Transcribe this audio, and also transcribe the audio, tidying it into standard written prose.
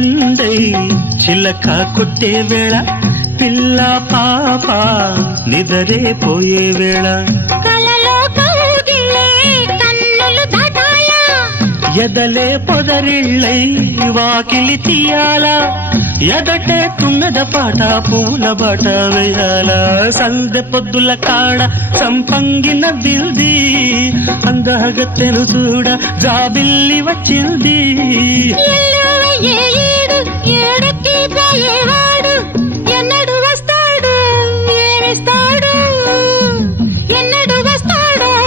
పండై చిలక కొట్టే వేళ పిల్ల పాప నిదరే పోయే వేళ కలలో కౌగిలే కన్నులు దాటాయా ఎదలే పొదరిళ్ళై వాకిలి తీయాల ఎదటే తుమ్మెద పాట పూల బాట వేయాల సందె పొద్దుల కాడ సంపంగిన బిల్ది అందగత్తెను చూడ జాబిల్లి వచ్చింది ఎల్లువ ఏ ఏడు ఏడెక్కి పోయేవాడు